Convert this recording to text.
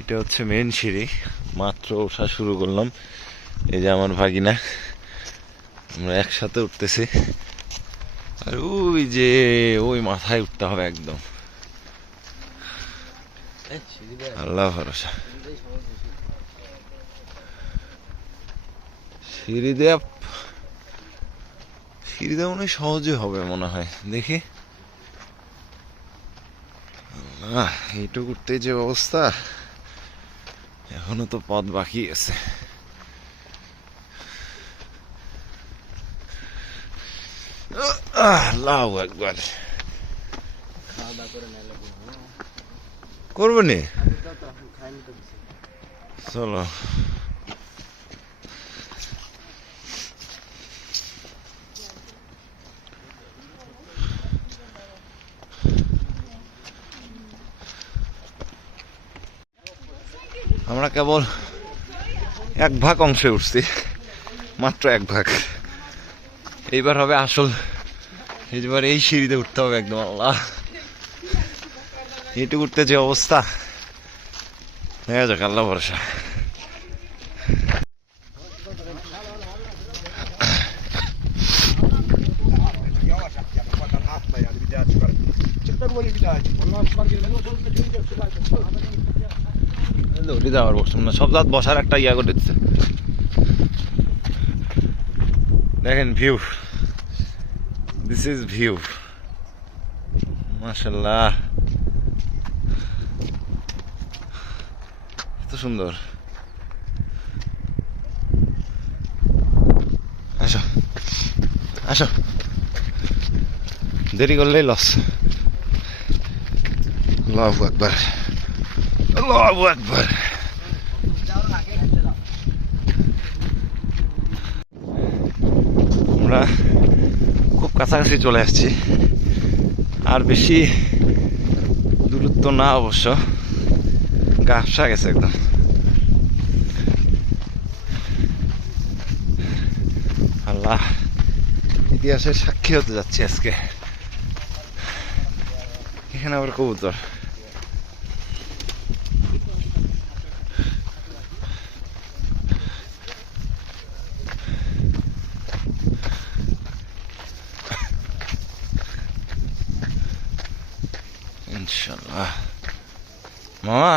এটা হচ্ছে মেন সিঁড়ি। মাত্র ওঠা শুরু করলাম। এই যে আমার ভাগিনা। আমরা একসাথে উঠতেছি। আর ওই যে, ওই মাথায় উঠতে হবে একদম। আল্লাহ ভরসা। সিঁড়ি দেওয়া সিঁড়ি দেওয়া মনে সহজে হবে মনে হয়। দেখি। আহ এইটুকু উঠতে যে অবস্থা। এখনও তো পথ বাকি আছে। আল্লাহ একবার করব নি? চলো। আমরা কেবল এক ভাগ অংশে উঠছি, মাত্র এক ভাগ। এইবার হবে আসল, এইবার এই সিঁড়িতে উঠতে হবে একদম আল্লাহ। এটু উঠতে যে অবস্থা দেখা যাক, আল্লাহ ভরসা। দৌড়ি যাওয়ার বসতাম না, সব দাঁত বসার একটা ইয়া করে দিচ্ছে। দেখেন ভিউ দিস ইজ ভিউ মাশাল্লাহ এত সুন্দর। আসো। আসো। দেরি করলেই লস আল্লাহু আকবার। আল্লাহু আকবার আমরা খুব কাছাকাছি চলে আসছি। আর বেশি দূরত্ব না অবশ্য। গাছটা গেছে একদম। আল্লাহ, ইতিহাসের সাক্ষী হতে যাচ্ছি আজকে। এখানে আবার কবুতর। ইনশাল্লাহ মামা